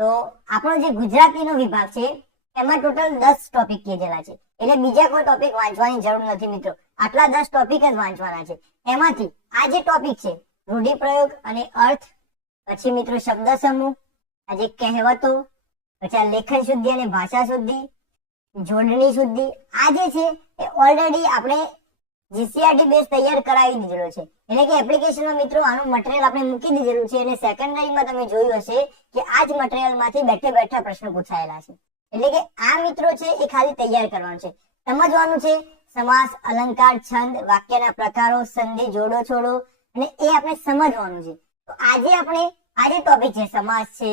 તો આપણો જે ગુજરાતીનો વિભાગ છે એમાં ટોટલ 10 ટોપિક કીધેલા છે, એટલે બીજા કોઈ ટોપિક વાંચવાની જરૂર નથી મિત્રો, આટલા 10 ટોપિક જ વાંચવાના છે. એમાંથી આ જે ટોપિક છે રૂઢિપ્રયોગ અને અર્થ, પછી મિત્રો શબ્દ સમૂહ, આ જે કહેવતો, પછી આ લેખન શુદ્ધિ અને ભાષા શુદ્ધિ, જોડણી શુદ્ધિ, આ જે છે એ ઓલરેડી આપણે જીસીઆરટી બેઝ તૈયાર કરાવી દીધેલો છે, એટલે કે એપ્લિકેશનમાં મિત્રો આનું મટીરીયલ આપણે મૂકી દીધેલું છે અને સેકન્ડરીમાં તમે જોયું હશે કે આ જ મટીરીયલમાંથી બેઠે બેઠા પ્રશ્નો પૂછાયેલા છે. એટલે કે આ મિત્રો છે એ ખાલી તૈયાર કરવાનું છે, સમજવાનું છે સમાસ, અલંકાર, છંદ, વાક્યના પ્રકારો, સંધિ, જોડો છોડો, અને એ આપણે સમજવાનું છે. તો આજે આપણે આ જે ટોપિક છે સમાસ છે,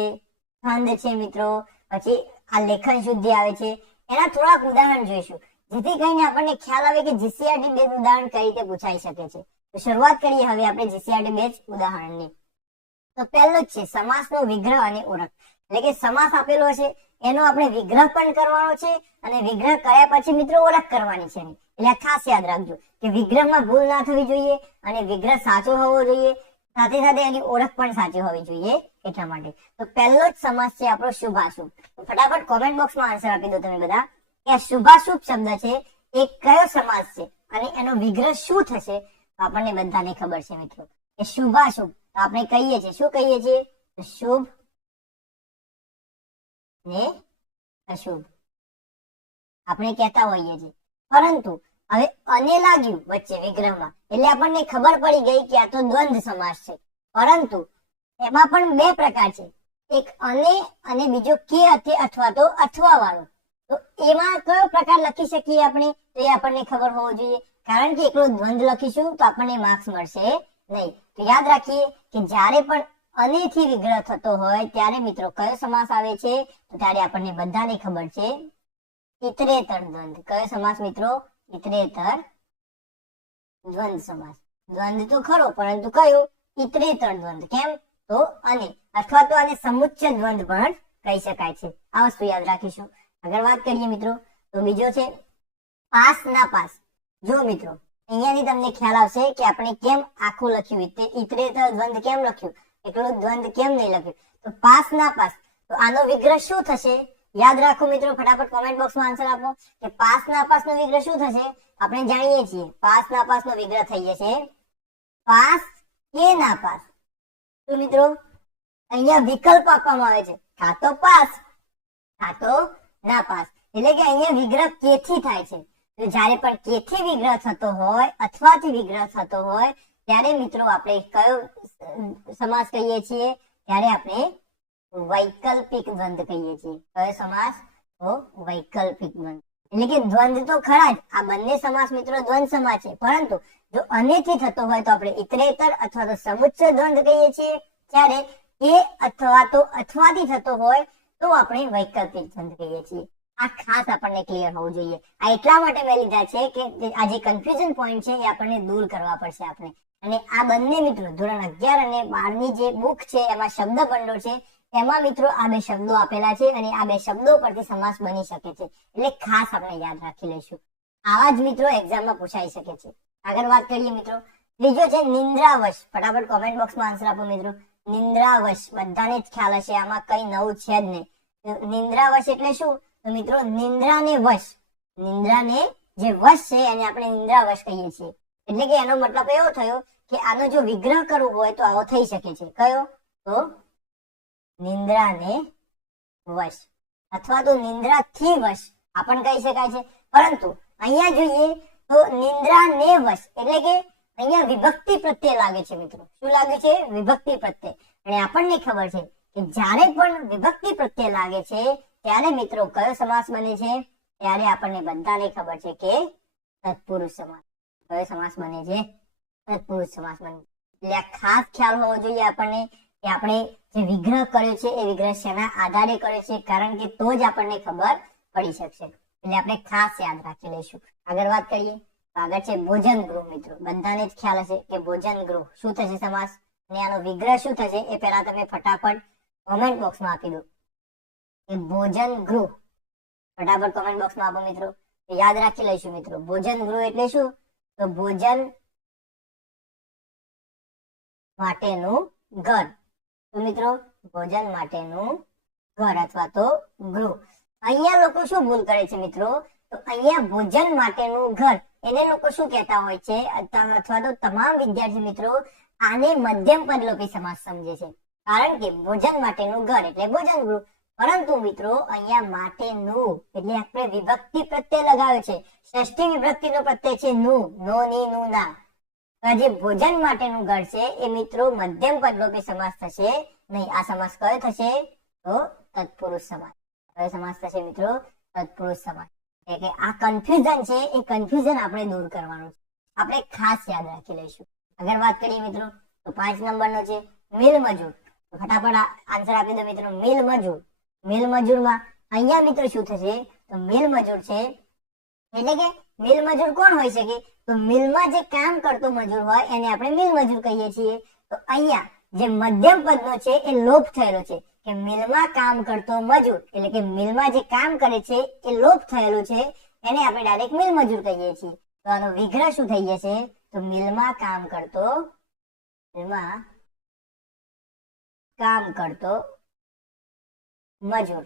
છંદ છે મિત્રો, પછી આ લેખન શુદ્ધિ આવે છે, એના થોડાક ઉદાહરણ જોઈશું જેથી કરીને આપણને ખ્યાલ આવે કે જીસીઆરટી બેઝ ઉદાહરણ કઈ રીતે પૂછાઈ શકે છે. તો શરૂઆત કરીએ હવે આપણે જીસીઆરટી બેઝ ઉદાહરણની. તો પહેલો જ છે સમાસનો વિગ્રહ અને ઓળખ, એટલે કે સમાસ આપેલો છે એનો આપણે વિગ્રહ પણ કરવાનો છે અને વિગ્રહ કર્યા પછી મિત્રો ઓળખ કરવાની છે. એટલે ખાસ યાદ રાખજો કે વિગ્રહમાં ભૂલ ના થવી જોઈએ અને વિગ્રહ સાચો હોવો જોઈએ, સાથે સાથે એની ઓળખ પણ સાચી હોવી જોઈએ એટલા માટે. તો પહેલો જ સમાસ છે આપણો શુભાશુભ. ફટાફટ કોમેન્ટ બોક્સમાં આન્સર આપી દો તમે બધા કે આ શુભાશુભ શબ્દ છે એ કયો સમાસ છે અને એનો વિગ્રહ શું થશે. આપણને બધાને ખબર છે મિત્રો કે શુભાશુભ આપણે કહીએ છીએ, શું કહીએ છીએ? શુભ ને અશુભ આપણે કહેતા હોઈએ છીએ, પરંતુ હવે અને લાગ્યું વચ્ચે વિગ્રહમાં એટલે આપણને ખબર પડી ગઈ કે આ તો દ્વંદ્વ સમાસ છે. પરંતુ એમાં પણ બે પ્રકાર છે, એક અને બીજો કે અથવા તો અથવા વાળો. તો એમાં કયો પ્રકાર લખી શકીએ આપણે, તો એ આપણને ખબર હોવો જોઈએ, કારણ કે એકલો દ્વંદ્વ લખીશું તો આપણને માર્ક્સ મળશે નહીં. તો યાદ રાખીએ કે જ્યારે પણ અને થી વિગ્રહ થતો હોય ત્યારે મિત્રો કયો સમાસ આવે છે, તો ત્યારે આપણને બધાને ખબર છે ઇતરેતર દ્વંદ્વ. કયો સમાસ મિત્રો? ઇતરેતર દ્વંદ્વ સમાસ. દ્વંદ્વ તો ખરો પરંતુ કયો? ઇતરેતર દ્વંદ્વ. કેમ? તો અને અથવા તો આને સમુચ્ચય દ્વંદ્વ પણ કહી શકાય છે. આ વસ્તુ યાદ રાખીશું. આગળ વાત કરીએ મિત્રો તો બીજો છે પાસ ના પાસ. જો મિત્રો અહીંયાથી તમને ખ્યાલ આવશે કે આપણે કેમ આખું લખ્યું, ઇતરેતર દ્વંદ્વ કેમ લખ્યું, એકલું દ્વંદ્વ કેમ નહીં લખ્યું. તો પાસ ના પાસ, તો આનો વિગ્રહ શું થશે? યાદ રાખો મિત્રો, ફટાફટ કોમેન્ટ બોક્સમાં આન્સર આપો કે પાસ ના પાસ નો વિગ્રહ શું થશે. આપણે જાણીએ છીએ પાસ ના પાસ નો વિગ્રહ થઈ જશે પાસ કે ના પાસ. તો મિત્રો અહીંયા વિકલ્પ આપવામાં આવે છે, કાં તો પાસ કાં તો ના પાસ, એટલે કે અહીંયા વિગ્રહ કે થી થાય છે. તો જ્યારે પણ કે થી વિગ્રહ થતો હોય અથવા થી વિગ્રહ થતો હોય ત્યારે મિત્રો આપણે કયો સમાસ કહીએ છીએ? ત્યારે આપણે વૈકલ્પિક દ્વંદ્વ કહીએ છીએ. કયો સમાસ? તો વૈકલ્પિક દ્વંદ્વ. એટલે કે દ્વંદ્વ તો ખરા જ, આ બંને સમાસ મિત્રો દ્વંદ્વ સમાસ છે, પરંતુ જો અનેથી થતો હોય તો આપણે ઇતરેતર અથવા તો સમુચ્ચય દ્વંદ્વ કહીએ છીએ, ત્યારે એ અથવા તો અથવાથી થતો હોય તો આપણે વૈકલ્પિક દ્વંદ્વ કહીએ છીએ. આ ખાસ આપણને ક્લિયર હોવું જોઈએ. આ એટલા માટે મેં લીધા છે કે આ જે કન્ફ્યુઝન પોઈન્ટ છે એ આપણને દૂર કરવા પડશે આપણે. અને આ બંને મિત્રો ધોરણ 11 અને 12 ની જે બુક છે એમાં શબ્દ ભંડોળ છે એમાં મિત્રો આ બે શબ્દો આપેલા છે અને આ બે શબ્દો પરથી સમાસ બની શકે છે, એટલે ખાસ આપણે યાદ રાખી લઈશું. આવા જ મિત્રો એક્ઝામમાં પૂછાઈ શકે છે. આગળ વાત કરીએ મિત્રો, ત્રીજો છે નિંદ્રાવશ. ફટાફટ કોમેન્ટ બોક્સમાં આન્સર આપો મિત્રો. નિંદ્રાવશ બધાને જ ખ્યાલ હશે, આમાં કઈ નવું છે જ નહીં. નિંદ્રાવશ એટલે શું? તો મિત્રો નિંદ્રાને વશ, નિંદ્રાને જે વશ છે એને આપણે નિંદ્રાવશ કહીએ છીએ. એટલે કે એનો મતલબ એવો થયો કે આનો જો વિગ્રહ કરવો હોય તો આવો થઈ શકે છે. કયો? તો નિંદ્રાને વશ અથવા તો નિંદ્રાથી વશ આપણ કહી શકાય છે. પરંતુ અહીંયા જોઈએ તો નિંદ્રાને વશ એટલે કે અહીંયા વિભક્તિ પ્રત્યે લાગે છે મિત્રો. શું લાગે છે? વિભક્તિ પ્રત્યે. અને આપણને ખબર છે કે જ્યારે પણ વિભક્તિ પ્રત્યે લાગે છે ત્યારે મિત્રો કયો સમાસ બને છે? ત્યારે આપણને બધાને ખબર છે કે તત્પુરુષ સમાસ. કયો સમાસ બને છે? તત્પુરુષ સમાસ બને. એટલે આ ખાસ ખ્યાલ હોવો જોઈએ આપણને કે આપણે જે વિગ્રહ કર્યો છે એ વિગ્રહ શેના આધારે કર્યો છે, કારણ કે તો જ આપણને ખબર પડી શકશે. એટલે આપણે ખાસ યાદ રાખી લઈશું. આગળ વાત કરીએ તો આગળ છે ભોજન ગૃહ. મિત્રો બધાને જ ખ્યાલ હશે કે ભોજન ગૃહ શું થશે સમાસ, અને આનો વિગ્રહ શું થશે એ પહેલા તમે ફટાફટ કોમેન્ટ બોક્સમાં આપી દો કે ભોજન ગૃહ. ફટાફટ કોમેન્ટ બોક્સમાં આપો મિત્રો, યાદ રાખી લઈશું મિત્રો. ભોજન ગૃહ એટલે શું? તો ભોજન માટેનું ઘર. તો મિત્રો ભોજન માટેનું ઘર અથવા તો ગૃહ. અહીંયા લોકો શું ભૂલ કરે છે મિત્રો, તો અહીંયા ભોજન માટેનું ઘર એને લોકો શું કહેતા હોય છે, અથવા તો તમામ વિદ્યાર્થી મિત્રો આને મધ્યમ પદલોપી સમાસ સમજે છે. કારણ કે ભોજન માટેનું ઘર એટલે ભોજન ગૃહ, પરંતુ મિત્રો અહીંયા માટેનું એટલે આપણે વિભક્તિ પ્રત્યય લગાવ્યો છે, ષષ્ઠી વિભક્તિનો પ્રત્યય છે નું, નો ની નું ના. જે ભોજન માટેનું ઘર છે એ મિત્રો મધ્યમ પદલોપી સમાસ થશે નહીં. આ સમાસ કયો થશે, તો તત્પુરુષ સમાસ. કયો સમાસ થશે મિત્રો, તત્પુરુષ સમાસ. એટલે આ કન્ફ્યુઝન છે એ કન્ફ્યુઝન આપણે દૂર કરવાનું છે, આપણે ખાસ યાદ રાખી લઈશું. અગર વાત કરીએ મિત્રો તો 5 નંબરનો છે મિલ મજૂર. ફટાફટ આન્સર આપી દો મિત્રો, મિલ મજૂર. મિલ મજૂરમાં અહીંયા મિત્રો શું થશે, તો મિલ મજૂર છે એટલે કે મિલ મજૂર કોણ હોઈ શકે, તો મિલમાં જે કામ કરતો મજૂર હોય એને આપણે મિલ મજૂર કહીએ છીએ. તો અહીંયા જે મધ્યમ પદનો છે એ લોપ થયેલો છે કે મિલમાં કામ કરતો મજૂર, એટલે કે મિલમાં જે કામ કરે છે એ લોપ થયેલું છે, એને આપણે ડાયરેક્ટ મિલ મજૂર કહીએ છીએ. તો આનો વિગ્રહ શું થઈ જશે, તો મિલમાં કામ કરતો મજૂર,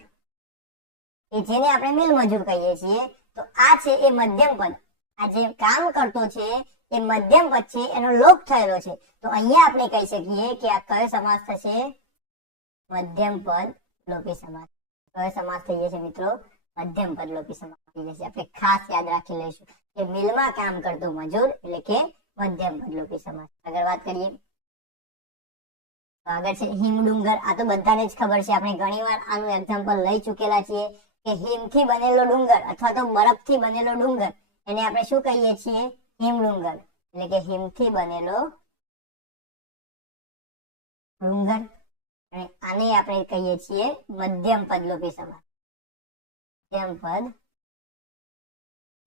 એ જેને આપણે મિલ મજૂર કહીએ છીએ. તો આ છે એ મધ્યમ પદ, આ જે કામ કરતો છે એ મધ્યમ પદ છે, એનો લોપ થયેલો છે. તો અહીંયા આપણે કહી શકીએ કે આ કયો સમાસ થશે, મધ્યમ પદ લોપી સમાસ. કયો સમાસ થઈ જશે મિત્રો, મધ્યમ પદ લોપી સમાસ થઈ જશે. આપણે ખાસ યાદ રાખી લઈશું કે મિલમાં કામ કરતો મજૂર એટલે કે મધ્યમ પદ લોપી સમાસ. આગળ વાત કરીએ તો આગળ છે હિમડુંગર. આ તો બધાને જ ખબર છે, આપણે ઘણીવાર આનું એક્ઝામ્પલ લઈ ચૂકેલા છીએ કે હિમથી બનેલો ડુંગર અથવા તો બરફથી બનેલો ડુંગર એને આપણે શું કહીએ છીએ, હિમડુંગર. એટલે કે હિમથી બનેલો ડુંગર, અને આને આપણે કહીએ છીએ મધ્યમ પદલોપી સમાસ. મધ્યમ પદ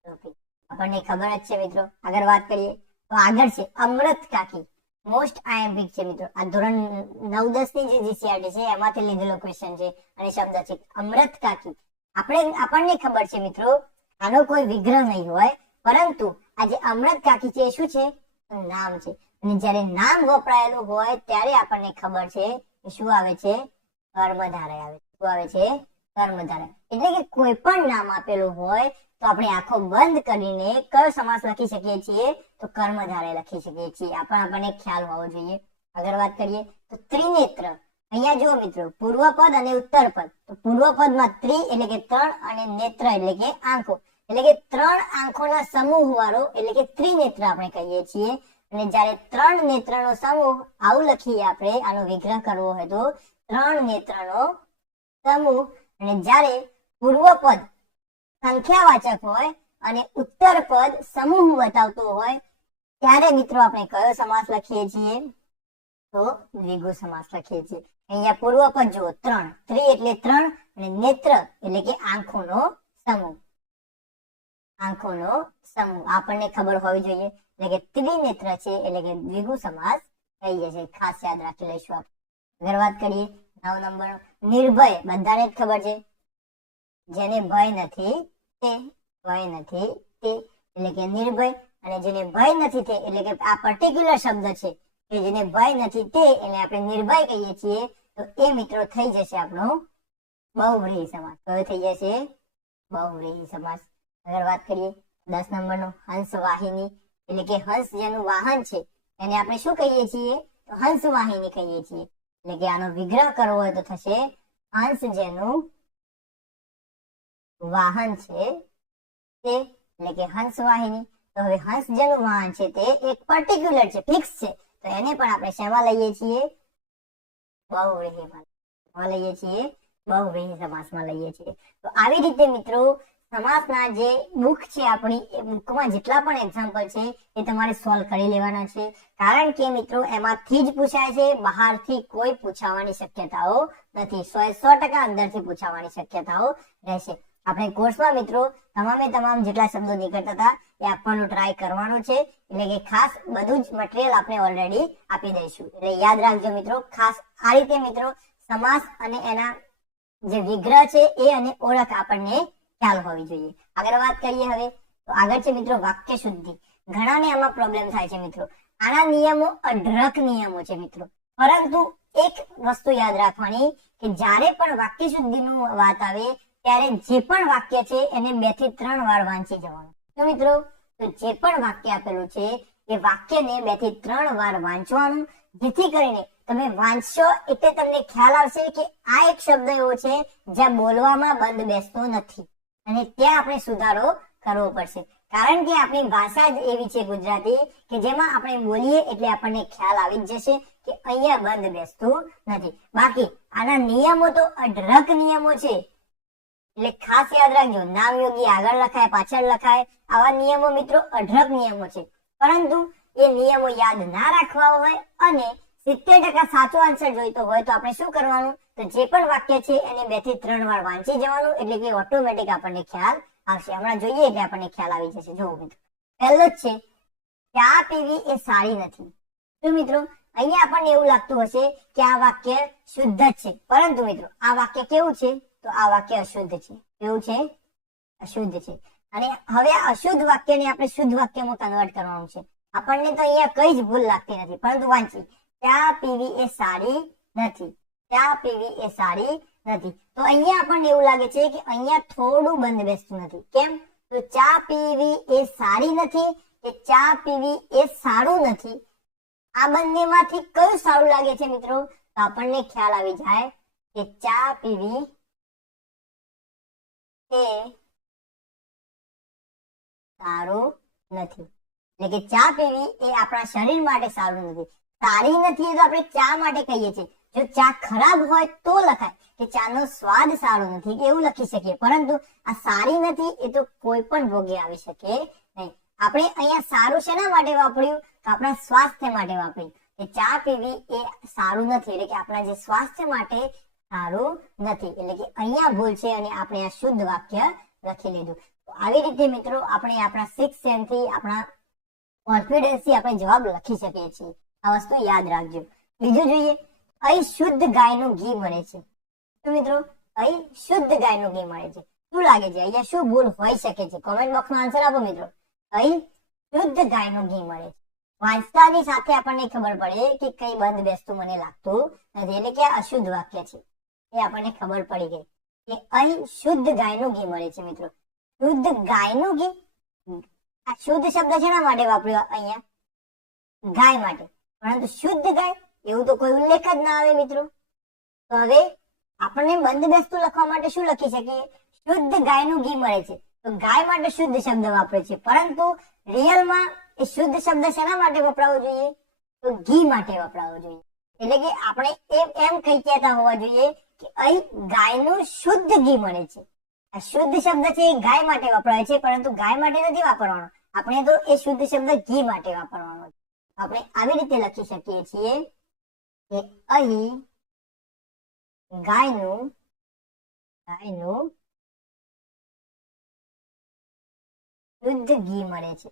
લોપી, આપણને ખબર જ છે મિત્રો. આગળ વાત કરીએ તો આગળ છે અમૃત કાકી. મોસ્ટ આઈએમપી છે મિત્રો, આ ધોરણ 9-10 ની જે જીસીઆરટી છે એમાંથી લીધેલો ક્વેશ્ચન છે. અને શબ્દ છે અમૃત કાકી. આપણને ખબર છે મિત્રો આનો કોઈ વિગ્રહ નહીં હોય, પરંતુ આ જે અમૃત કાકી છે એ શું છે, નામ છે. અને જ્યારે નામ વપરાયેલું હોય ત્યારે આપણને ખબર છે કે શું આવે છે, કર્મધારય આવે છે. શું આવે છે, કર્મધારય. એટલે કે કોઈ પણ નામ આપેલું હોય તો આપણે આંખો બંધ કરીને કયો સમાસ લખી શકીએ છીએ, તો કર્મધારય લખી શકીએ છીએ. આ પણ આપણને ખ્યાલ હોવો જોઈએ. આગળ વાત કરીએ તો ત્રિનેત્ર. અહીંયા જુઓ મિત્રો, પૂર્વ પદ અને ઉત્તર પદ. તો પૂર્વ પદમાં ત્રિ એટલે કે 3 અને નેત્ર એટલે કે આંખો, એટલે કે 3 આંખોના સમૂહ વાળો એટલે કે ત્રિનેત્ર આપણે કહીએ છીએ. અને જ્યારે 3 નેત્રનો સમૂહ આવું લખીએ આપણે, આનો વિગ્રહ કરવો હોય તો 3 નેત્રનો સમૂહ. અને જ્યારે પૂર્વ પદ સંખ્યાવાચક હોય અને ઉત્તર પદ સમૂહ બતાવતો હોય ત્યારે મિત્રો આપણે કયો સમાસ લખીએ છીએ, તો દ્વિગુ સમાસ લખીએ છીએ. અહીંયા પૂર્વ પદ જુઓ 3, ત્રિ એટલે 3 અને નેત્ર એટલે કે આંખોનો સમૂહ. આંખોનો સમૂહ આપણને ખબર હોવી જોઈએ, એટલે કે ત્રિનેત્ર છે એટલે કે દ્વિગુ સમાસ થઈ જશે. ખાસ યાદ રાખી લઈશું આપણે. આગળ વાત કરીએ 9 નંબર નિર્ભય. બધાને જ ખબર છે, જેને ભય નથી તે, ભય નથી તે એટલે કે નિર્ભય. અને જેને ભય નથી તે એટલે કે આ પર્ટિક્યુલર શબ્દ છે કે જેને ભય નથી તે એટલે આપણે નિર્ભય કહીએ છીએ. તો એ મિત્રો થઈ જશે આપણો બહુવ્રીહી સમાસ. કયો થઈ જશે, બહુવ્રીહી સમાસ. આગળ વાત કરીએ 10 નંબરનો હંસ વાહિની. એટલે કે હંસ જેનું વાહન છે એને આપણે શું કહીએ છીએ, તો હંસ વાહિની કહીએ છીએ. એટલે કે આનો વિગ્રહ કરવો હોય તો થશે હંસ જેનું વાહન છે તે, એટલે કે હંસ વાહિની. તો હવે હંસ જેનું વાહન છે તે એક પર્ટિક્યુલર છે, ફિક્સ છે, તો એને પણ આપણે શેમાં લઈએ છીએ, બહુવ્રીહીમાં લઈએ છીએ, બહુવ્રીહી સમાસમાં લઈએ છીએ. તો આવી રીતે મિત્રો સમાસના જે બુક છે આપણી, એ બુકમાં જેટલા પણ એક્ઝામ્પલ છે એ તમારે સોલ્વ કરી લેવાના છે. કારણ કે મિત્રો એમાંથી જ પૂછાય છે, બહારથી કોઈ પૂછાવાની શક્યતાઓ નથી. 100% અંદરથી પૂછાવાની શક્યતાઓ રહેશે. આપણે કોર્સમાં મિત્રો તમામે તમામ જેટલા શબ્દો નીકળતા હતા એ આપવાનો ટ્રાય કરવાનો છે. એટલે કે ખાસ બધું જ મટીરિયલ આપણે ઓલરેડી આપી દઈશું. એટલે યાદ રાખજો મિત્રો, ખાસ આ રીતે મિત્રો સમાસ અને એના જે વિગ્રહ છે એ અને ઓળખ આપણને ખ્યાલ હોવી જોઈએ. આગળ વાત કરીએ હવે તો આગળ છે મિત્રો વાક્ય શુદ્ધિ. ઘણાને આમાં પ્રોબ્લેમ થાય છે મિત્રો. આના નિયમો અઢળક નિયમો છે મિત્રો, પરંતુ એક વસ્તુ યાદ રાખવાની કે જ્યારે પણ વાક્ય શુદ્ધિનું વાત આવે ત્યારે જે પણ વાક્ય છે એને 2 થી 3 વાર વાંચી જવાનું. તો મિત્રો તો જે પણ વાક્ય આપેલું છે એ વાક્યને 2 થી 3 વાર વાંચવાનું, જેથી કરીને તમે વાંચશો એટલે તમને ખ્યાલ આવશે કે આ એક શબ્દ એવો છે જ્યાં બોલવામાં બંધ બેસતો નથી અને ત્યાં આપણે સુધારો કરવો પડશે. કારણ કે આપણી ભાષા જ એવી છે ગુજરાતી કે જેમાં આપણે બોલીએ એટલે આપણને ખ્યાલ આવી જ જશે કે અહીંયા બંધ બેસતું નથી. બાકી આના નિયમો તો અઢળક નિયમો છે, એટલે ખાસ યાદ રાખજો. નામયોગી આગળ લખાય પાછળ લખાય, આવા નિયમો મિત્રો અઢળક નિયમો છે. પરંતુ એ નિયમો યાદ ના રાખવા હોય અને 70% સાચો આન્સર જોઈતો હોય તો આપણે શું કરવાનું, તો જે પણ વાક્ય છે એને 2 થી 3 વાર વાંચી જવાનું, એટલે કે ઓટોમેટિક આપણને ખ્યાલ આવશે. હમણાં જોઈએ એટલે આપણને ખ્યાલ આવી જશે. જુઓ મિત્રો, પહેલો જ છે ચા પીવી એ સારી નથી. તો મિત્રો અહીંયા આપણને એવું લાગતું હશે કે આ વાક્ય શુદ્ધ જ છે, પરંતુ મિત્રો આ વાક્ય કેવું છે, તો આ વાક્ય અશુદ્ધ છે. કેવું છે? અશુદ્ધ છે. અને હવે આ અશુદ્ધ વાક્યને આપણે શુદ્ધ વાક્યમાં કન્વર્ટ કરવાનું છે. આપણને તો અહીંયા કઈ જ ભૂલ લાગતી નથી, પરંતુ વાંચી ચા પીવી એ સારી નથી. ચા પીવી એ સારી નથી. તો અહીંયા આપણને એવું લાગે છે કે અહીંયા થોડું બંધ બેસતું નથી. કેમ? તો ચા પીવી એ સારી નથી કે ચા પીવી એ સારું નથી, આ બંનેમાંથી કયું સારું લાગે છે મિત્રો? તો આપણને ખ્યાલ આવી જાય કે ચા પીવી એ સારું નથી. એટલે કે ચા પીવી એ આપણા શરીર માટે સારું નથી. સારી નથી એ તો આપણે ચા માટે કહીએ છીએ. જો ચા ખરાબ હોય તો લખાય કે ચાનો સ્વાદ સારો નથી, એવું લખી શકીએ. પરંતુ આ સારી નથી એ તો કોઈ પણ ભોગે આવી શકે નહીં. આપણે અહીંયા સારું શેના માટે વાપર્યું? તો આપણા સ્વાસ્થ્ય માટે વાપર્યું. કે ચા પીવી એ સારું નથી, એટલે કે આપણા જે સ્વાસ્થ્ય માટે સારું નથી. એટલે કે અહીંયા ભૂલ છે અને આપણે આ શુદ્ધ વાક્ય લખી લીધું. આવી રીતે મિત્રો આપણે આપણા 6th સેન્સ થી આપણા કોન્ફિડન્સ થી આપણે જવાબ લખી શકીએ છીએ. આ વસ્તુ યાદ રાખજો. બીજું જોઈએ, અહીં શુદ્ધ ગાયનું ઘી મળે છે. તો મિત્રો અહીં શુદ્ધ ગાયનું ઘી મળે છે. શું લાગે છે અહીંયા શું ભૂલ હોઈ શકે છે? કોમેન્ટ બોક્સમાં આન્સર આપો મિત્રો. અહીં શુદ્ધ ગાયનું ઘી મળે છે. વાંચતાની સાથે આપણને ખબર પડે કે કઈ બંધ બેસતું મને લાગતું નથી, એટલે કે આ અશુદ્ધ વાક્ય છે એ આપણને ખબર પડી ગઈ કે અહીં શુદ્ધ ગાયનું ઘી મળે છે. મિત્રો શુદ્ધ ગાયનું ઘી, આ શુદ્ધ શબ્દ શેના માટે વાપર્યો? અહીંયા ગાય માટે. પરંતુ શુદ્ધ ગાય એવું તો કોઈ ઉલ્લેખ જ ના આવે મિત્રો. તો હવે આપણને બંધ બેસતું લખવા માટે શું લખી શકીએ? શુદ્ધ ગાયનું ઘી મળે છે. તો ગાય માટે શુદ્ધ શબ્દ વાપરે છે, પરંતુ રિયલમાં એ શુદ્ધ શબ્દ શેના માટે વપરાવો જોઈએ? તો ઘી માટે વપરાવો જોઈએ. એટલે કે આપણે એમ કઈ કહેતા હોવા જોઈએ કે અહીં ગાયનું શુદ્ધ ઘી મળે છે. આ શુદ્ધ શબ્દ છે એ ગાય માટે વપરાય છે, પરંતુ ગાય માટે નથી વાપરવાનો. આપણે તો એ શુદ્ધ શબ્દ ઘી માટે વાપરવાનો છે. આપણે આવી રીતે લખી શકીએ છીએ કે અહીં ગાયનું શુદ્ધ ઘી મળે છે.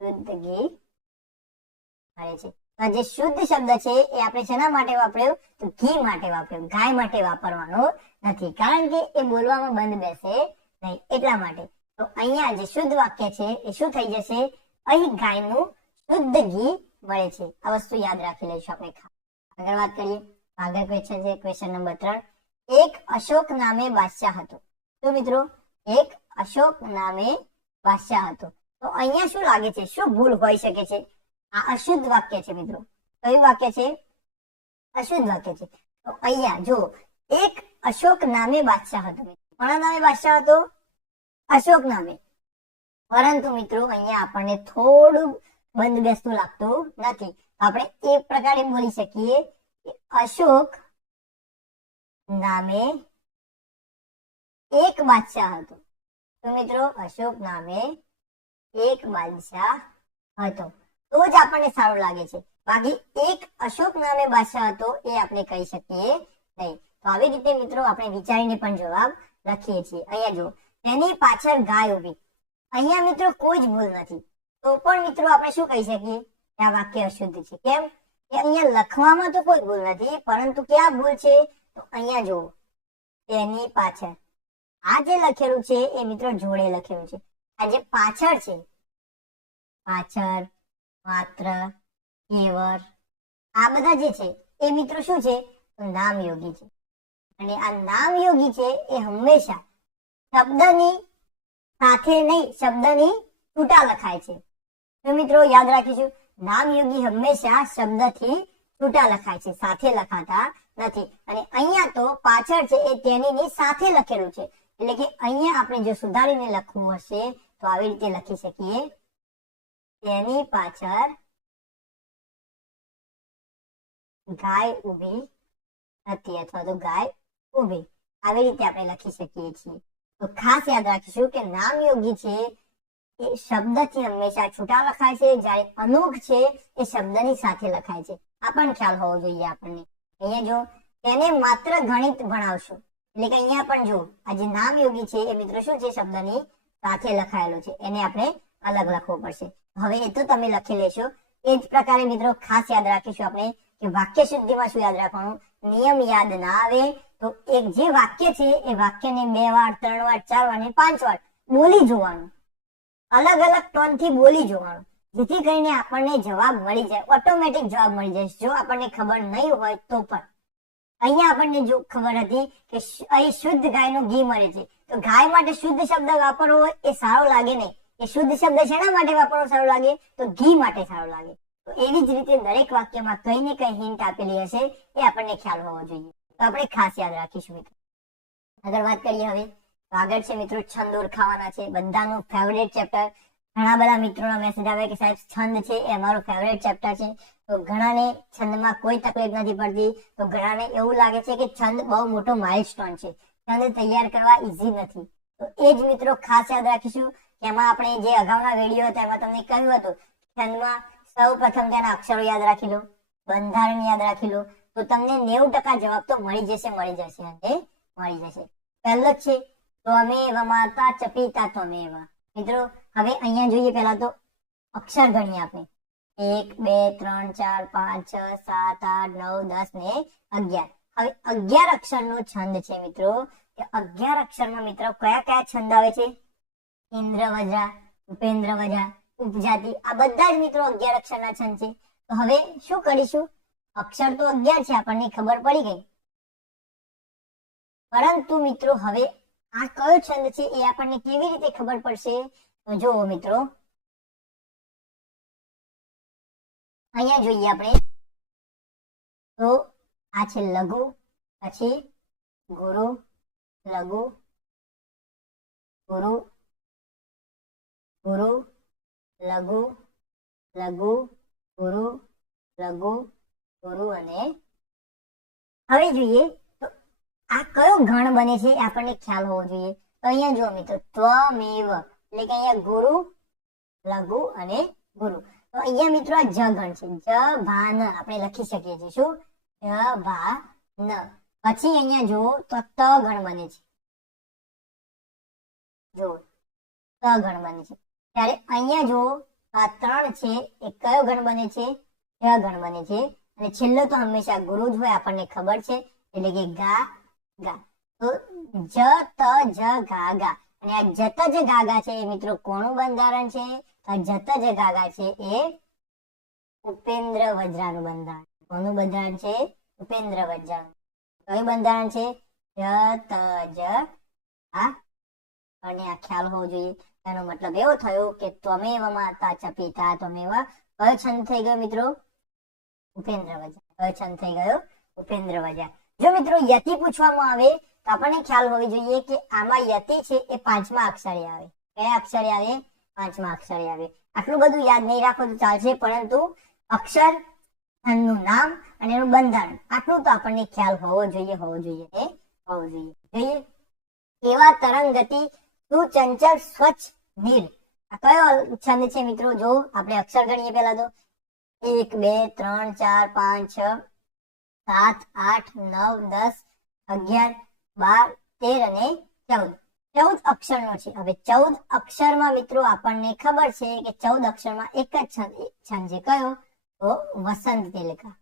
શુદ્ધ ઘી મળે છે. જે શુદ્ધ શબ્દ છે એ આપણે શેના માટે વાપર્યો? તો ઘી માટે વાપર્યો. ગાય માટે વાપરવાનો નથી, કારણ કે એ બોલવામાં બંધ બેસે નહીં એટલા માટે. તો અહીંયા જે શુદ્ધ વાક્ય છે એ શું થઈ જશે? અહીં ગાયનું શુદ્ધ ઘી મળે છે. આ વસ્તુ યાદ રાખી લઈશું આપણે. આગળ વાત કરીએ. આગળ ક્વેશ્ચન છે ક્વેશ્ચન નંબર 3. એક અશોક નામે બાદશાહ હતો. તો મિત્રો એક અશોક નામે બાદશાહ હતો. તો અહીંયા શું લાગે છે? શું ભૂલ હોઈ શકે છે? આ અશુદ્ધ વાક્ય છે મિત્રો. કયું વાક્ય છે? અશુદ્ધ વાક્ય છે. તો અહીંયા જો એક અશોક નામે બાદશાહ હતો. કોના નામે બાદશાહ હતો? અશોક નામે. પરંતુ મિત્રો અહીંયા આપણને થોડું બંધ બેસતું લાગતું નથી. આપણે એ પ્રકારે બોલી શકીએ કે અશોક નામે એક બાદશાહ હતો. તો મિત્રો અશોક નામે એક બાદશાહ હતો, તો જ આપણને સારું લાગે છે. બાકી એક અશોક નામે બાદશાહ હતો એ આપણે કહી શકીએ નહીં. તો આવી રીતે મિત્રો આપણે વિચારીને પણ જવાબ લખીએ છીએ. અહીંયા જો તેની પાછળ ગાય ઉભી. અહીંયા મિત્રો કોઈ જ ભૂલ નથી, તો પણ મિત્રો આપણે શું કહી શકીએ કે આ વાક્ય અશુદ્ધ છે. કેમ? કે અહીંયા લખવામાં તો કોઈ ભૂલ નથી, પરંતુ ક્યાં ભૂલ છે? તો અહીંયા જુઓ તેની પાછળ. આ જે લખેલું છે એ મિત્રો જોડે લખેલું છે. આ જે પાછળ છે, પાછળ, માત્ર, કેવર, આ બધા જે છે એ મિત્રો શું છે? તો નામયોગી છે. અને આ નામયોગી છે એ હંમેશા શબ્દની સાથે નહીં, શબ્દની છૂટા લખાય છે. તો મિત્રો યાદ રાખીશું, નામયોગી હંમેશા શબ્દથી છૂટા લખાય છે, સાથે લખાતા નથી. અને અહીંયા તો પાછળ છે એ તેની સાથે લખેલું છે, એટલે કે અહીંયા આપણે જો સુધારીને લખવું હશે તો આવી રીતે લખી શકીએ, તેની પાછળ ગાય ઊભી હતી અથવા તો ગાય ઊભી, આવી રીતે આપણે લખી શકીએ છીએ. તો ખાસ યાદ રાખીશું કે નામયોગી છે એ શબ્દથી હંમેશા છૂટા લખાય છે, જ્યારે અનુક છે એ શબ્દની સાથે લખાય છે. આ પણ ખ્યાલ હોવો જોઈએ આપણને. અહીંયા જો તેને માત્ર ગણિત ભણાવશું, એટલે કે અહીંયા પણ જો આ જે નામયોગી છે એ મિત્રો શું છે, શબ્દની સાથે લખાયેલો છે, એને આપણે અલગ લખવો પડશે. હવે એ તો તમે લખી લેશો. એ જ પ્રકારે મિત્રો ખાસ યાદ રાખીશું આપણે કે વાક્ય શુદ્ધિમાં શું યાદ રાખવાનું, નિયમ યાદ ના આવે તો એક જે વાક્ય છે એ વાક્યને 2 વાર 3 વાર 4 વાર અને 5 વાર બોલી જોવાનું, અલગ અલગ ટોનથી બોલી જોવાનું, જેથી કરીને આપણને જવાબ મળી જાય, ઓટોમેટિક જવાબ મળી જાય. જો આપણને ખબર નહીં હોય તો પણ અહીંયા આપણને જો ખબર હતી કે અહીં શુદ્ધ ગાયનું ઘી મળે છે, તો ગાય માટે શુદ્ધ શબ્દ વાપરવો એ સારો લાગે નહીં. એ શુદ્ધ શબ્દ શેના માટે વાપરવો સારો લાગે, તો ઘી માટે સારો લાગે. તો એવી જ રીતે દરેક વાક્યમાં કઈ ને કઈ હિન્ટ આપેલી હશે, એ આપણને ખ્યાલ હોવો જોઈએ. તો આપણે ખાસ યાદ રાખીશું મિત્રો. આગળ વાત કરીએ હવે. તો આગળ છે મિત્રો છંદ ઓળખાવાના છે, બધાનું ફેવરેટ ચેપ્ટર. ઘણા બધા મિત્રોના મેસેજ આવે કે સાહેબ છંદ છે એ અમારું ફેવરેટ ચેપ્ટર છે. તો ઘણાને છંદમાં કોઈ તકલીફ નથી પડતી, તો ઘણાને એવું લાગે છે કે છંદ બહુ મોટો માઇલસ્ટોન છે, છંદ તૈયાર કરવા ઈઝી નથી. તો એ જ મિત્રો ખાસ યાદ રાખીશું કે એમાં આપણે જે અગાઉના વિડીયો હતા એમાં તમને કહ્યું હતું છંદમાં સૌ પ્રથમ તેના અક્ષરો યાદ રાખી લો, બંધારણ યાદ રાખી લો, તો તમને 90% જવાબ તો મળી જશે. પહેલો જ છે ત્વમેવ માતા ચ પિતા ત્વમેવ. મિત્રો હવે અહીંયા જોઈએ, પહેલા તો અક્ષર ગણીએ આપણે. 1 2 3 4 5 6 7 8 9 10 ને 11. હવે 11 અક્ષરનો છંદ છે મિત્રો. એ 11 અક્ષરમાં મિત્રો કયા કયા છંદ આવે છે, ઇન્દ્ર વજા, ઉપેન્દ્ર વજા, ઉપજાતિ, આ બધા જ મિત્રો 11 અક્ષરના છંદ છે. તો હવે શું કરીશું, અક્ષર તો 11 છે આપણને ખબર પડી ગઈ, પરંતુ મિત્રો હવે આ કયો છંદ છે એ આપણને કેવી રીતે ખબર પડશે, તો જુઓ મિત્રો અહીંયા જોઈએ આપણે. તો આ છે લઘુ, પછી ગુરુ, લઘુ, ગુરુ, ગુરુ, લઘુ, લઘુ, ગુરુ, લઘુ, ગુરુ અને હવે જોઈએ તો આ કયો ગણ બને છે એ આપણને ખ્યાલ હોવો જોઈએ. તો અહીંયા જુઓ મિત્રો ત્વમેવ, એટલે કે અહીંયા ગુરુ, લઘુ અને ગુરુ. તો અહીંયા મિત્રો આ જ ગણ છે, જ ભા ન આપણે લખી શકીએ છીએ. શું, જ ભા ન. પછી અહીંયા જુઓ તો ત ગણ બને છે, જુઓ ત ગણ બને છે. ત્યારે અહીંયા જુઓ આ 3 છે એ કયો ગણ બને છે, જ ગણ બને છે. અને છેલ્લો તો હંમેશા ગુરુ જ હોય, આપણને ખબર છે, એટલે કે ગા ગા. તો જ ત જ ગા ગા. અને આ જત જ ગાગા છે એ મિત્રો કોનું બંધારણ છે, આ જત જ ગાગા છે એ ઉપેન્દ્ર વજ્રાનું બંધારણ. કોનું બંધારણ છે, ઉપેન્દ્ર વજ્રાનું. કયું બંધારણ છે, જ ત જ આ. અને આ ખ્યાલ હોવો જોઈએ. એનો મતલબ એવો થયો કે ત્વમેવ માતા ચ પિતા ત્વમેવ. કયો છંદ થઈ ગયો મિત્રો, ઉપેન્દ્ર વજા. કયો છંદ થઈ ગયો, ઉપેન્દ્ર વજા. જો મિત્રો યતિ પૂછવામાં આવે તો આપણને ખ્યાલ હોવી જોઈએ કે આમાં યતિ છે એ 5મા અક્ષરે આવે. કયા અક્ષરે આવે, 5મા અક્ષરે આવે. આટલું બધું યાદ નહીં રાખો તો ચાલશે, પરંતુ અક્ષર, છંદનું નામ અને એનું બંધારણ આટલું તો આપણને ખ્યાલ હોવો જોઈએ. જોઈએ એવા તરંગ ગતિ સુચંચળ સ્વચ્છ નીર. આ કયો છંદ છે મિત્રો, જો આપણે અક્ષર ગણીએ પહેલા તો 1 2 3 4 5 6 7 8 9 10 11 12 13 અને 14 અક્ષરનો છે. હવે 14 અક્ષરમાં મિત્રો આપણને ખબર છે કે 14 અક્ષરમાં એક જ છંદ છે. કયો, તો વસંત તિલકા.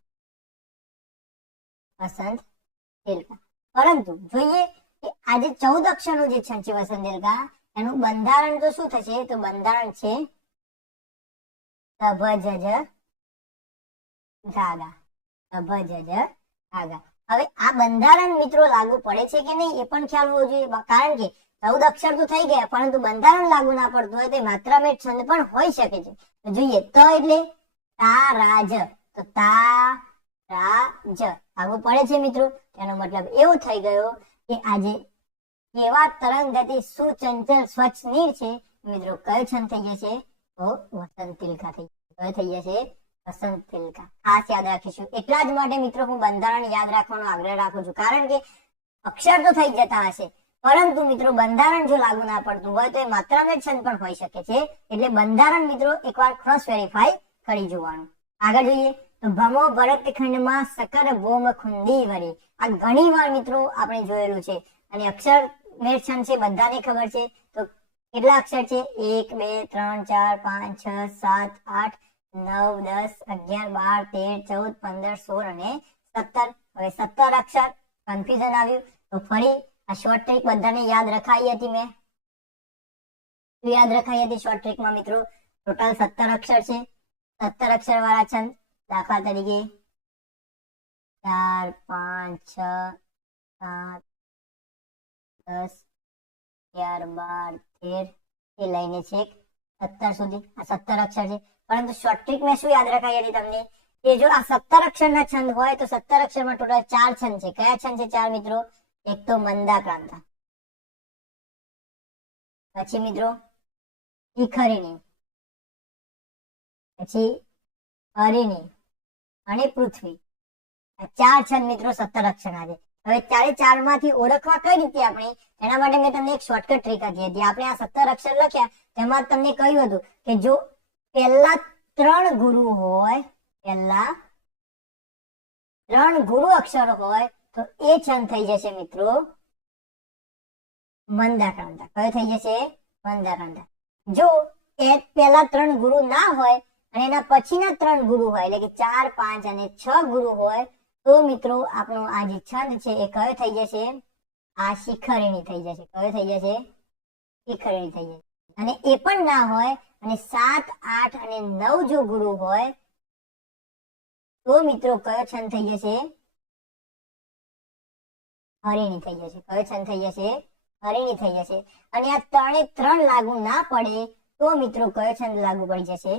પરંતુ જોઈએ કે આજે 14 અક્ષરનો જે છંદ છે વસંત તિલકા, એનું બંધારણ તો શું થશે, તો બંધારણ છે તભ જજ ગાગા. હવે આ બંધારણ મિત્રો લાગુ પડે છે કે નહીં એ પણ ખ્યાલ હોવો જોઈએ, કારણ કે 14 અક્ષર તો થઈ ગયા પરંતુ બંધારણ લાગુ ના પડતું હોય તો માત્રામેળ છંદ પણ હોઈ શકે છે. તો જોઈએ ત એટલે તારાજ, તો તારાજ લાગુ પડે છે મિત્રો. તેનો મતલબ એવો થઈ ગયો કે આજે કેવા તરંગ ગતિ સુચંચલ સ્વચ્છ નીર છે મિત્રો, કયો છંદ થઈ જશે? તો વસંત તિલકા થઈ જશે, વસંત તિલકા. ખાસ યાદ રાખીશું. એટલા જ માટે મિત્રો હું બંધારણ યાદ રાખવાનો આગ્રહ રાખું છું, કારણ કે અક્ષર તો થઈ જતા હશે પરંતુ મિત્રો બંધારણ જો લાગુ ના પડતું હોય તો એ માત્રામેળ છંદ પણ હોઈ શકે છે. એટલે બંધારણ મિત્રો એકવાર ક્રોસ વેરીફાઈ કરી જોવાનું. આગળ જોઈએ તો ભમો ભરતખંડમાં સકર ભોમ ખુંદી વરી. આ ઘણી વાર મિત્રો આપણે જોયેલું છે અને અક્ષર મેળ છંદ છે બધાને ખબર છે. તો કેટલા અક્ષર છે? 1 2 3 4 5 6 7 8 9 10 11 12 13 14 15 16 અને 17. હવે 17 અક્ષર કન્ફ્યુઝન આવ્યું તો ફરી આ શોર્ટ ટ્રીક બધાને યાદ રખાઈ હતી. મેં યાદ રખાઈ હતી શોર્ટ ટ્રીકમાં મિત્રો ટોટલ 17 અક્ષર છે. 17 અક્ષર વાળા છંદ દાખલા તરીકે 4 5 6 7 10 11 12 13 એ લઈને છેક 17 સુધી આ 17 અક્ષર છે. પરંતુ શોર્ટ ટ્રીક મેં શું યાદ રખાઈ હતી તમને કે જો આ 17 અક્ષરના છંદ હોય તો 17 અક્ષરમાં ટોટલ 4 છંદ છે. કયા છંદ છે 4 મિત્રો? એક તો મંદાક્રાંતા, પછી મિત્રો શિખરિણી, પછી હરિણી અને પૃથ્વી. આ 4 છંદ મિત્રો 17 અક્ષરના છે. હવે 4 માંથી ઓળખવા કઈ રીતે આપણે? એના માટે મેં તમને એક શોર્ટકટ ટ્રીક આપી હતી. આપણે આ 17 અક્ષર લખ્યા તેમાં તમને કહ્યું હતું કે જો પહેલા 3 ગુરુ હોય, પહેલા 3 ગુરુ અક્ષર હોય તો એ છંદ થઈ જશે મિત્રો મંદાક્રાંતા. કયો થઈ જશે? મંદાક્રાંતા. જો એ પહેલા 3 ગુરુ ના હોય અને એના પછીના 3 ગુરુ હોય એટલે કે 4 5 અને 6 ગુરુ હોય તો મિત્રો આપણો આ જે છંદ છે એ કયો થઈ જશે? આ શિખરિણી થઈ જશે. કયો થઈ જશે? શિખરિણી થઈ જશે. અને એ પણ ના હોય અને 7 8 અને 9 જો ગુરુ હોય તો મિત્રો કયો છંદ થઈ જશે? હરિણી થઈ જશે. કયો છંદ થઈ જશે? હરિણી થઈ જશે. અને આ 3 લાગુ ના પડે તો મિત્રો કયો છંદ લાગુ પડી જશે?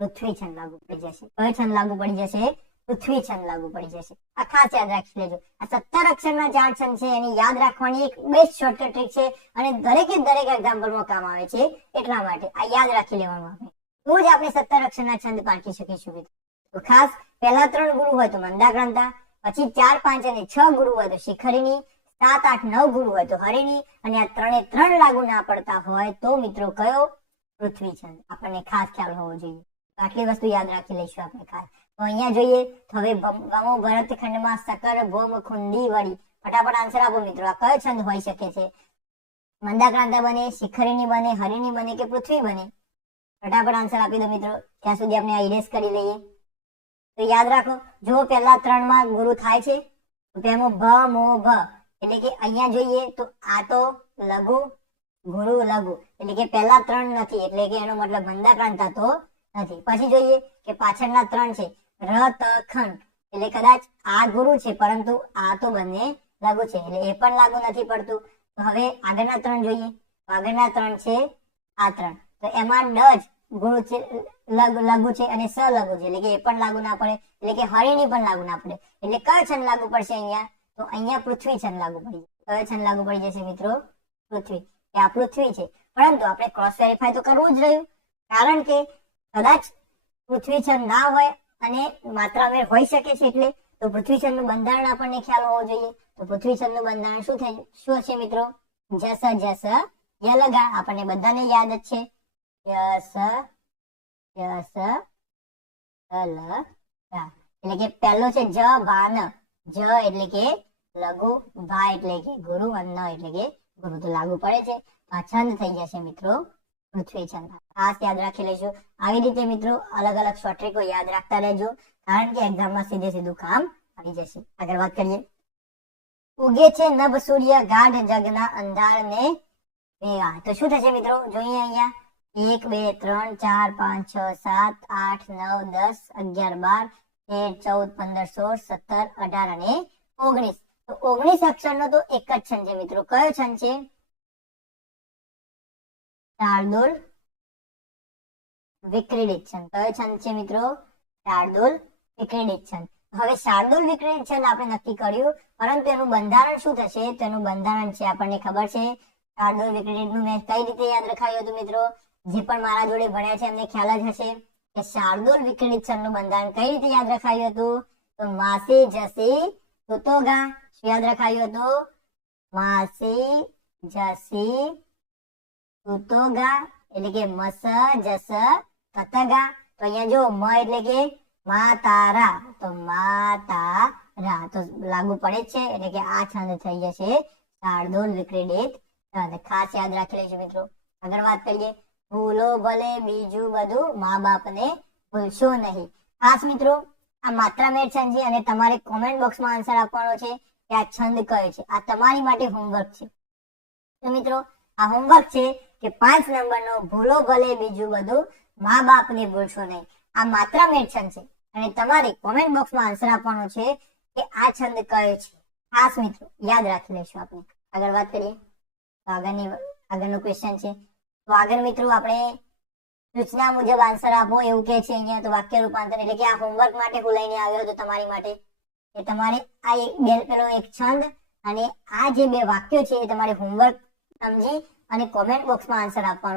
પૃથ્વી છંદ લાગુ પડી જશે. કયો છંદ લાગુ પડી જશે? પૃથ્વી છંદ લાગુ પડી જશે. આ ખાસ યાદ રાખી લેજો. આ 17 અક્ષરના 4 છંદ છે એની યાદ રાખવાની એક બેસ્ટ શોર્ટકટ ટ્રીક છે અને દરેક એક્ઝામ્પલમાં કામ આવે છે. એટલા માટે આ યાદ રાખી લેવાનું આપણે, તો જ આપણે 17 અક્ષરના છંદ પારખી શકીશું મિત્રો. તો ખાસ પહેલા 3 ગુરુ હોય તો મંદાક્રાંતા, પછી 4 5 અને 6 ગુરુ હોય તો શિખરિણી, 7 8 9 ગુરુ હોય તો હરિણી અને આ 3 લાગુ ના પડતા હોય તો મિત્રો કયો? પૃથ્વી છંદ. આપણને ખાસ ખ્યાલ હોવો જોઈએ. આટલી વસ્તુ યાદ રાખી લઈશું આપણે ખાસ. તો અહીંયા જોઈએ તો હવે ભમો ભરતખંડમાં સકર ભોમ ખુંદી વળી. ફટાફટ આન્સર આપો મિત્રો. આ કયો છંદ હોઈ શકે છે? મંદાક્રાંતા બને, શિખરિણી બને, હરિણી બને કે પૃથ્વી બને? ફટાફટ આન્સર આપી દો મિત્રો. ત્યાં સુધી આપણે આ ઇરેઝ કરી લઈએ. તો યાદ રાખો, જો પહેલા 3 માં ગુરુ થાય છે તો તેમાં ભ મો ભ એટલે કે અહીંયા જોઈએ તો આ તો લઘુ ગુરુ લઘુ એટલે કે પહેલા 3 નથી એટલે કે એનો મતલબ મંદાક્રાંતા તો નથી. પછી જોઈએ કે પાછળના 3 છે ર ત ખંડ એટલે કદાચ આ ગુરુ છે પરંતુ આ તો બંને લઘુ છે એટલે એ પણ લાગુ નથી પડતું. તો હવે આગળના 3 જોઈએ. આગળના 3 છે આ 3 તો એમાં ડ જ ગુરુ છે, લઘુ છે અને સ લઘુ છે એટલે કે એ પણ લાગુ ના પડે એટલે કે હરિણી પણ લાગુ ના પડે. એટલે કયો છંદ લાગુ પડશે અહીંયા? તો અહીંયા પૃથ્વી છંદ લાગુ પડી જશે. કયો છંદ લાગુ પડી જશે મિત્રો? પૃથ્વી. કે આ પૃથ્વી છે પરંતુ આપણે ક્રોસ વેરીફાઈ તો કરવું જ રહ્યું, કારણ કે કદાચ પૃથ્વી છંદ ના હોય અને માત્રામેળ હોઈ શકે છે. એટલે તો પૃથ્વી છંદનું બંધારણ આપણને ખ્યાલ હોવો જોઈએ. તો પૃથ્વી છંદનું બંધારણ શું હશે મિત્રો? જસ જસ ય લગા. આપણને બધાને યાદ જ છે. યસ યસ એટલે કે પહેલો છે જ ભાન. જ એટલે કે લઘુ, ભા એટલે કે ગુરુ, અન્ન એટલે કે ગુરુ. તો લાગુ પડે છે. આ છંદ થઈ જશે મિત્રો પૃથ્વી છંદ. ખાસ યાદ રાખી લઈશું. આવી રીતે મિત્રો અલગ અલગ શોર્ટ ટ્રીકો યાદ રાખતા રહેજો, કારણ કે એક્ઝામમાં સીધું કામ આવી જશે. આગળ વાત કરીએ. ઉગે છે નભ સૂર્ય ગાઢ જગના અંધાર ને ભેગા. તો શું થશે મિત્રો? જોઈએ અહીંયા 1 2 3 4 5 6 7 8 9 10 11 12 13 14 15 16 17 18 અને 19. તો 19 અક્ષરનો તો એક જ છંદ છે મિત્રો. કયો છંદ છે? શાર્દૂલ વિક્રીડિત છંદ. કયો છંદ છે મિત્રો? શાર્દૂલ વિક્રીડિત છંદ. હવે શાર્દૂલ વિક્રીડિત છંદ આપણે નક્કી કર્યું, પરંતુ એનું બંધારણ શું થશે? તેનું બંધારણ છે આપણને ખબર છે. શાર્દૂલ વિક્રીડિત નું મેં કઈ રીતે યાદ રખાયું હતું મિત્રો? જે પણ મારા જોડે ભણ્યા છે એમને ખ્યાલ જ હશે કે શાર્દૂલ વિક્રીડિત છંદ નું બંધારણ કઈ રીતે યાદ રખાયું હતું? તો માસી જસી તુતોગા. શું યાદ રખાયું હતું? માસી જસી તુતોગા એટલે કે મસ જસ તતગા. તો અહીંયા જો મ એટલે કે માતારા, તો માતારા તો લાગુ પડે છે, એટલે કે આ છંદ થઈ જશે શાર્દૂલ વિક્રીડિત છંદ. ખાસ યાદ રાખી લેજો મિત્રો. આગળ વાત કરીએ. ભૂલો ભલે બીજું બધું, મા બાપને ભૂલશો નહીં. ખાસ મિત્રો આ માત્રામેળ છંદ છે અને તમારે કોમેન્ટ બોક્સમાં આન્સર આપવાનો છે કે આ છંદ કયો છે. આ તમારી માટે હોમવર્ક છે. તો મિત્રો આ હોમવર્ક છે કે 5 નંબરનો ભૂલો ભલે બીજું બધું, મા બાપને ભૂલશો નહીં. આ માત્રામેળ છંદ છે અને તમારે કોમેન્ટ બોક્સમાં આન્સર આપવાનો છે કે આ છંદ કયો છે. ખાસ મિત્રો યાદ રાખી લેશું આપણે. આગળ વાત કરીએ તો આગળનો ક્વેશ્ચન છે. તો આગળ મિત્રો આપણે સૂચના મુજબ આન્સર આપો એવું કે છે અહીંયા. તો વાક્ય રૂપાંતર એટલે કે આ હોમવર્ક માટે હું લઈને આવ્યો હતો તમારી માટે કે તમારે આ એક છંદ અને આ જે બે વાક્યો છે એ તમારે હોમવર્ક સમજી અને કોમેન્ટ બોક્સમાં આન્સર આપવાનો.